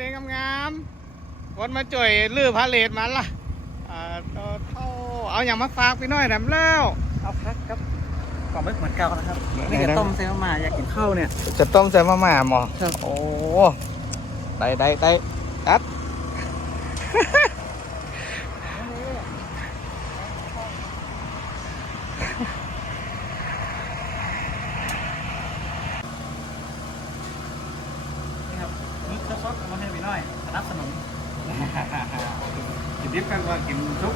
วัสดีครับสวัสดีงามๆคนมาจ่วยลื้อพาเลทมันล่ะอ่าต่อเท่าเอาอย่างมาฝากพี่น้อยแหนมแล้วเอาครับครับกล่องไม่เหมือนเก่านะครับไหนนี่นะจะต้มเซลล์มาอยากกินข้าวเนี่ย จะต้มใส่มาม่าหมอครับโอ้ได้ได้ได้อัด นี่ครับมึกซดๆเอามาให้พี่น้อยสนับสนุน กินดิบกันว่ากินซุป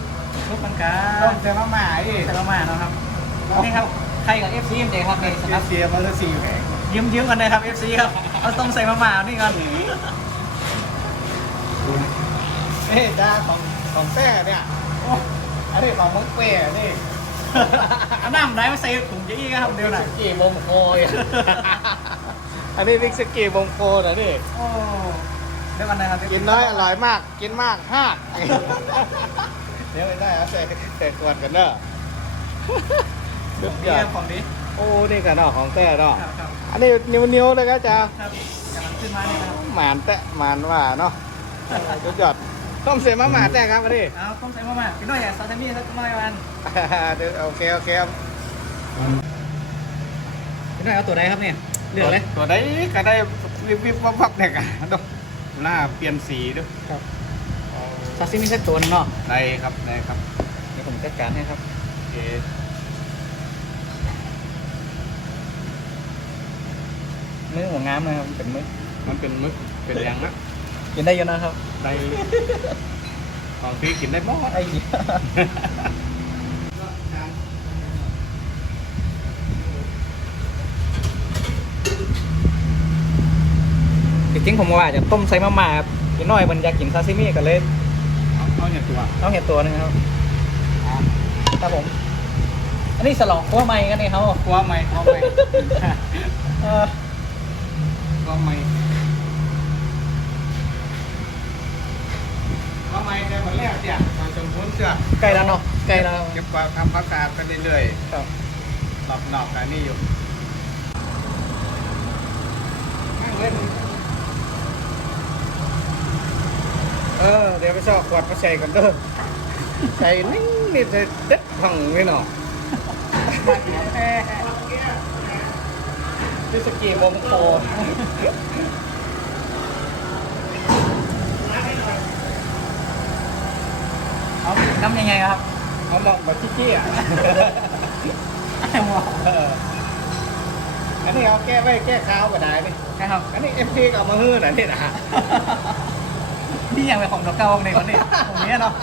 ทุกมันกา ต้มใส่มาม่าอีก เซลล์มาเนาะครับนี่ครับ ใครกับ FC เอ็มเจครับนี่สนับเสียมาละสี่แผงยืมยืมกันเลยครับ FC ครับเอาต้มใส่มาม่าเอานี่ก่อนเอ้ยด้าของของแท้เนี่ยโอ้อันนี้ของมึงเป้นี่เอาน้ำได้มาใส่ถุงยี่ครับเดี๋ยวหน่อยกี่บงโคยอันนี้วิกสกี้บงโคนะนี่โอ้เดี๋ยวกันนะครับกินน้อยอร่อยมาก กินมากห้าดเดี๋ยวไม่ได้เอาใส่ใส่ขวดกันเนอะ สุดยเยี่อยดมของดีโอ้นี่กันเนาะของแท้เนาะครับครับอันนี้นิ้วๆเลยก็จะครับกำลังขึ้นมาเนี่ยนะครับหมานแตะหมานว่าเนาะสุดยอดต้มเสียมาหมาแตะครับอันนี้เอาต้มใส่มาม่าพี่น้อยอยากซาซิมิสักหน่อยวันเดี๋ยวโอเคโอเคครับพี่น้อยเอาตัวใดครับเนี่ยเลือกเลยตัวได้ก็ได้วิบวิบวับวับเนี่ยกันดูหน้าเปลี่ยนสีด้วยครับซาซิมิสักตัวหนึงเนาะได้ครับได้ครับเดี๋ยวผมจัดการให้ครับโอเค มือหัวงามเลยครับเป็นมือมันเป็นมึกเป็นอย่างนะกินได้เยอะนะครับได้ของที่กินได้หมดไอ้เหี้ยจริงๆผมว่าจะต้มใส่มาม่าครับพี่น้อยมันอยากกินซาซิมิกันเลยเอาเอาเนี่ยตัวต้องเห็นตัวหนึงครับครับผม อันนี้สลองขั้วไม้กันนี่เขากลัวไหมกลัวไหม เออ กลัวไหมกลัวไหมแต่วันแรกเนี่ยตอนจมพ้นเสือใกล้แล้วเนาะใกล้แล้วเก็บความทำความสะอาดไปเรื่อยครับๆหลอบหลอบๆกันนี่อยู่นั่งเล่นเออเดี๋ยวไปชอบขวดมาใส่กันเด้อใส่นิ่งนี่จะเด็ดพังนี่เนาะ พิสกีวงโคเอาทำยังไงครับเขามองแบบขี้ๆอะเอออันนี้เอาแก้ไว้แก้ข้าวก็ได้นี่นะครับ อันนี้เอฟพีก็เอามาฮื้อนะนี่นะนี่ยังเป็นของเก่าๆในคนนี้ตรงนี้เนาะ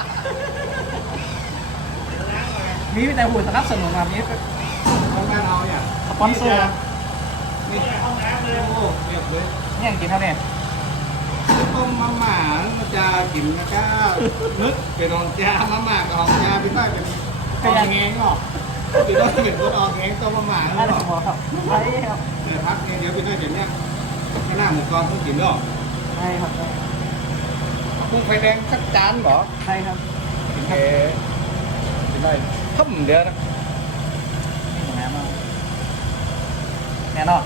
มีแต่หูสนับสนุนแบบนี้ของบ้านเราเนี่ยสปอนเซอร์นี่ห้องน้ำ เลยโอ้เรียบเลยนี่ยังกินเท่าเนี่ยต้มมาม่ามันจะกินนะก้านึกเป็นของจามาม่ากับของจาพี่น้อยเป็นออกแงงออกพี่น้อยเป็นคนออกแงงต้มมาม่าน่าแล้วจะบอกหัวครับใช่ครับเออพักเดี๋ยวพี่น้อยเดี๋ยวเนี้ยข้างหน้าหมูกรอบต้องกินด้วยใช่ครับกุ้งไฟแดงสักจานเหรอใช่ครับโอเคพี่น้อยทุ่มเดียวนะนี่ของน้ำมาแน่นอน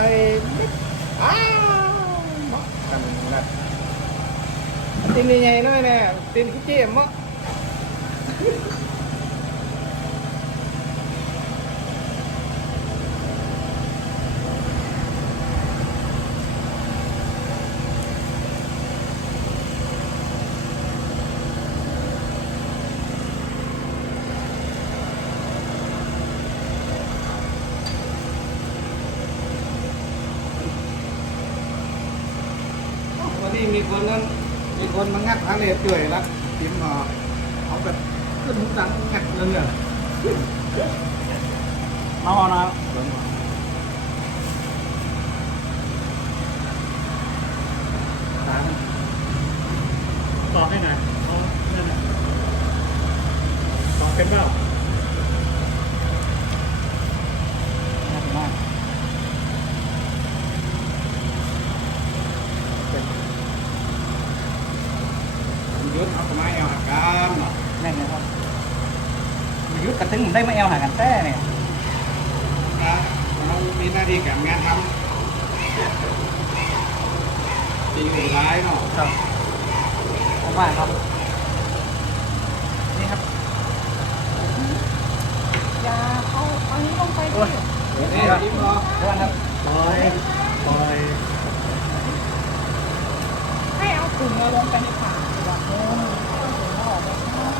ไอ้นิดอ้าวเนาะทำน ที่มีคนนั้นมีคนมางัดทางเลจ่วยแล้วทิมมาเอาแบบขึ้นทุกตังงัดเลยเนี่ยมาหอนะตอบได้ไงเอานั่นน่ะตอบเป็นเปล่าน่าจะมาก ยุดเอาไม้เอาหักกันเนาะ แน่นนะครับ ถึงผมได้มาแอลหากันแท้เนี่ยนะเรามีหน้าที่การงานทำตีหนึ่งร้ายเนาะครับผมว่าครับ นี่ครับยาเอาอันนี้ลงไปดินี่ยิ้มรอเดี๋ยวก่ครับปล่อยปล่อยให้เอาถุงมาลงไปในปากว่าโอ้ยเออกไปข้างนอก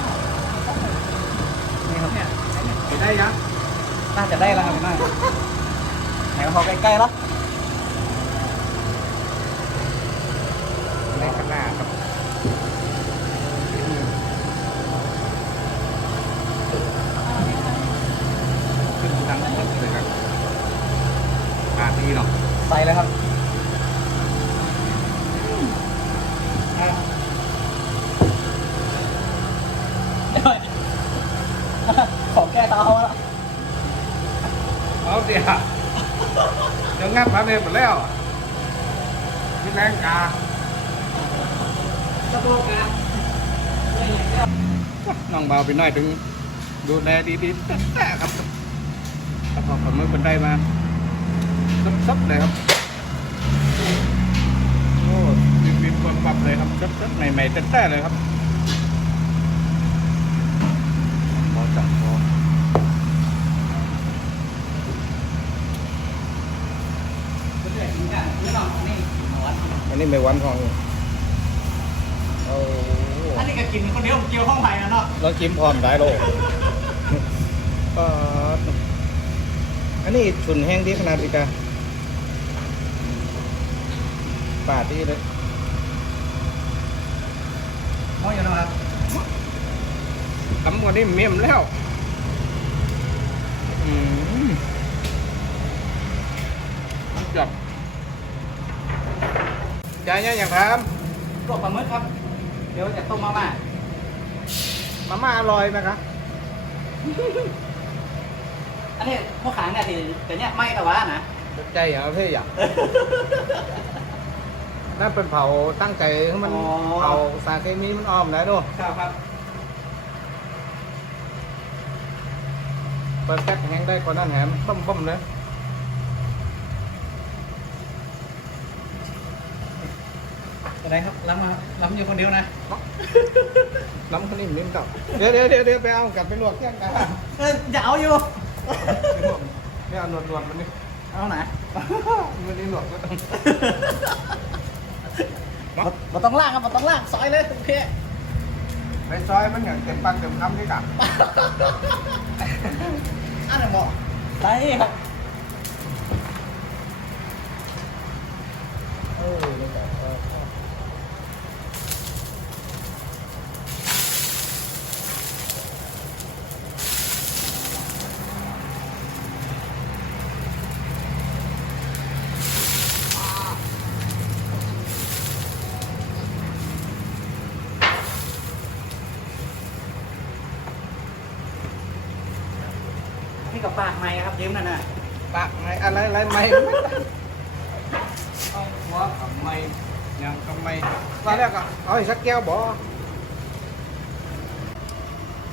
มันก็เหนี่ครับเนี่ย ไปได้ยังน่าจะได้แล้วครับพี่น้อยไหนก็พอใกล้ๆแล้วในข้างหน้าครับขึ้นดังปึ๊กเลยครับปาดดีเนาะใส่เลยครับ ของแก้ตาเขาแล้ว เอาเดี๋ยวเดี๋ยวงับมาเลยหมดแล้วพี่ แรงกาตะโกนกันน้องเบาไปหน่อยถึง ดูแลดีๆแต่ครับถ้าพอผมไม่คนได้มาซับๆเลยครับ โอ้วินวินความปรับเลยครับซับๆใหม่ๆแต่ๆเลยครับพอจับพอ เรื่อยๆนี่กันนี่น้องนี่หมอ นอันนี้ไม่วันทองโอ้อันนี้ก็กินคนเดียวเกี่ยวห้องไผ่นะเนาะเราจิ้มพร้อมได้โลก็อันนี้ฉุนแห้งดีขนาดนี้กะปาดดีเลยห้องอยู่นะครับตำกว่านี้เมียมแล้วอืมจับ ยายเนี่ยอยากถามลวกปลาหมึกครับ เดี๋ยวจะต้มมาม่ามาม่าอร่อยไหมครับอันนี้พวกขางเนี่ยที่แต่เนี่ยไม่แต่ว่านะใจเหรอพี่อยากนั่นเป็นเผาตั้งใจให้มันอ๋อเผาสารเคมีมันอ้อมแล้วด้วยครับครับเปิดแก๊สแห้งได้กว่านั้นแหมต้มบ่มๆเลย อะไรครับล้ำมาล้ำอยู่คนเดียวนะน้ำขนิ่มนิ่มต่อเดี๋ยวเดี๋ยวเดี๋ยวเดี๋ยวไปเอากลับไปลวกเที่ยงกันเอออย่าเอาอยู่ไม่เอาหนวดหนวดมันนี่เอาไหนมันนี่หนวดก็ต้องมาต้องล่างครับมาต้องล่างซอยเลยโอเคในซอยมันอย่างเต็มปากเต็มคำนี่กับอันไหนเหมาะได้ครับ เออนี่ก็เออเออ นี่กับปาก ไม้ครับยืมนั่นน่ะปากไม่อะไรอะไรไม่เอาหัวกับไม่ยังกับไม่มาแล้วก็เอาอีกสักแก้วบ่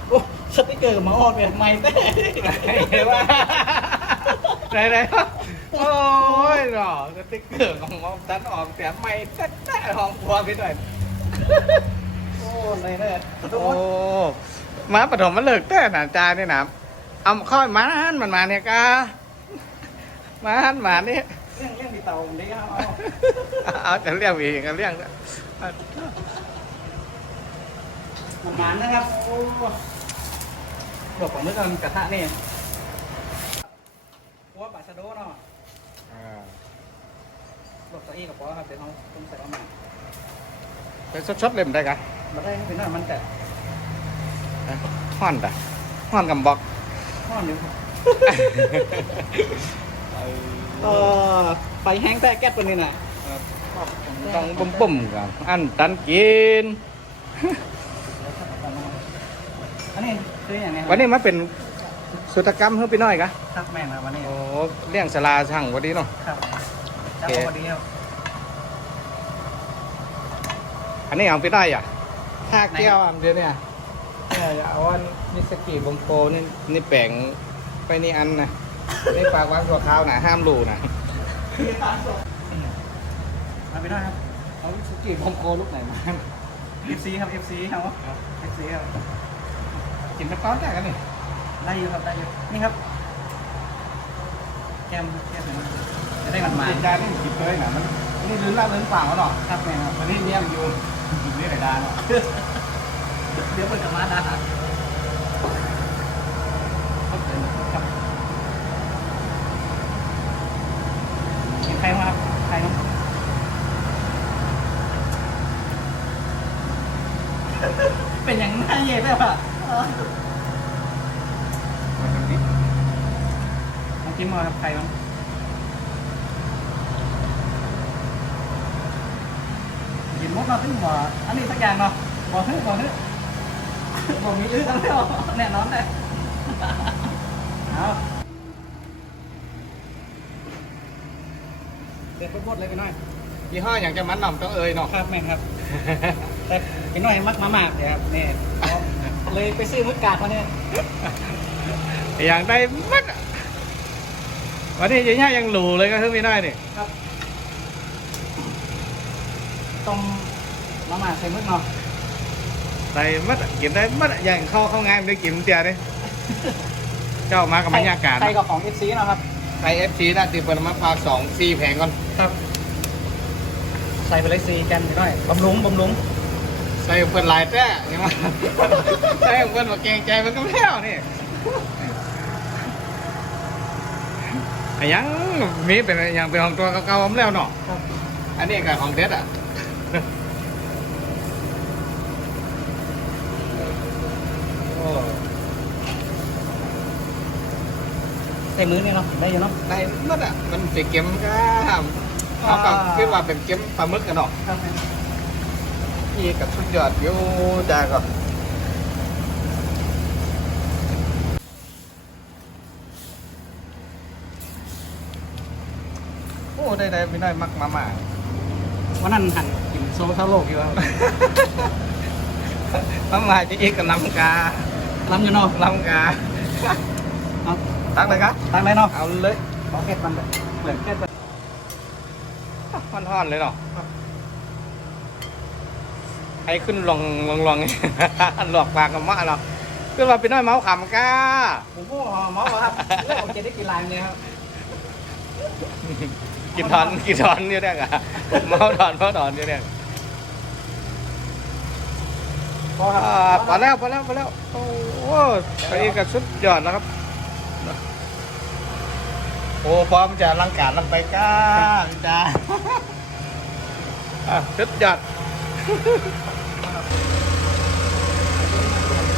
โอ้สติ๊กเกอร์มาออกเนี่ยไม้เต้ไหนวะไหนไหนโอ้ยหรอสติ๊กเกอร์ของมอมตันออกเสียไม่แท้ๆของครัวไปหน่อยโอ้เลยเลยโอ้มาปฐมมันเลิกแต่หนาจาเนี่ยนะ เอาค่อยมาหันมันมาเนี่ยกามาหันมาเนี่ยเรื่องเรื่องที่เตาผมได้เอาเอาจะเรียกอีกก็เรียกประมาณนะครับโอ้หลบของนึกกันกระทะนี่หัวปลาชะโดเนาะหลบตะอี้กับปอครับเดี๋ยวเขาต้มใส่ประมาณเป็นชดๆเล่มได้กันมาได้ถึงหน้ามันแต่ห่อนแต่ห่อนกับบอก ห้อนอยู่เออไฟแห้งแต่แก๊สตัวนี้น่ะต้องบุ่มๆกันอันตันกิน อันนี้คืออย่างไรวันนี้มาเป็นสุตกรรมเพื่อไปหน่อยกะครับแม่นครับวันนี้โอ้เลี้ยงสลาช่างวันนี้เนาะครับจะโอเคเอาวันนี้ครับอันนี้เอาไปได้อะห้าแก้วอันเดียวเนี่ยเนี่ยเอาอันมิ สกิบงโกนี่นี่แปลงไปนี่อันนะนี่ปากวางตัวข้าวนะห้ามรูนะเอาไปได้ครับเอาเขาสกีพอมโกลูกไหนมา FC ครับ FC ครับ FC ครับกินน้ำต้อนได้กันนี่ได้อยู่ครับได้อยู่นี่ครับแก้มแก้มเหมือนจะได้มันมากินได้นี่กินเลยนะมันนี่ลื้นล่าลื้นฝั่งเขาหรอครับแม่ครับมันนี่เลี้ยงอยู่นี่ไก่ดาเนาะเดี๋ยวเปิดกลับมานะครับ ครับเห็นใครมาครับใครเนาะเป็นอย่าง น่าเย่แบบอะน้ำจิ้มมาครับใครมั้งกินมดมาขึ้นบ่ออันนี้สักอย่างเนาะบ่อฮึบ่อฮึบ่มีอื้อกันแล้วแน่นอนเลยเอาเด็ดพดๆเลยพี่น้อยยี่ห้ออย่างจะมันหน่อมต้องเอ่ยเนาะครับแม่นครับแต่พี่น้อยมักมาหมากเดี๋ยวครับนี่ เลยไปซื้อมุดกาดมาเนี่ยอย่างได้มัดอะวันนี้ยี่ห้อยังหลูเลยก็คือไม่ได้นี่ครับต้มมาหมากใส่มุดเนาะใส่มัดอะกินได้มัดอะอย่างเข้าเข้างานได้กินเตียเลยเจ้ามากับบรรยากาศไทยกับของ FC เนาะครับไทยเอฟซีน่าติดเปิดมาพาสองซีแผงก่อนครับ ใส่ไปเลยซีกันพี่น้อยบำรุงบำรุง ใส่เปิดหลายแท้ยังมาใส่เปิดมาเกรงใจมันก็แล้วนี่อะยังมีเป็นอย่างเป็นของตัวเก่าๆผมแล้วเนาะครับอันนี้กับของเด็ดอะโอ้ใส่มือนี่เนาะได้อยู่เนาะได้มัดอะมันสีเก็มก็เอากับคิดว่าเป็นเก็มปลาหมึกกันเนาะครับแม่น พี่กับสุดยอดอยู่จ้าก็โอ้ได้ได้ไม่ได้มักมาม่าวันนั้นหันกินโซเท่าโลกอยู่ครับมาม่าจะอีกกับน้ำกาลำอยู่เนาะน้ำกาเอาตักเลยครับตั้งเลยเนาะเอาเลยขอเก็บมันเลยเหมือนเก็บมันมันท่อนเลยเนาะ ให้ขึ้นลองลองลองหลอกปากกับมะเนาะขึ้นมาเป็นน้อยเมาส์ขำก้าผมก็หมอว่าครับเรื่องของเจได้กินลายเนี่ยครับกินทอนกินทอนนี่ได้กะเมาส์ทอนเมาส์ทอนนี่ได้พอครับอ่าพอแล้วพอแล้วพอแล้วโอ้โหอันนี้ก็สุดยอดแล้วครับ โอ้พร้อมจะลังการลังไปก้าพี่จ้าอะสุดยอด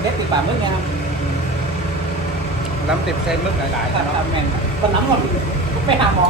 มันเด็ดติดปากมึงไงครับน้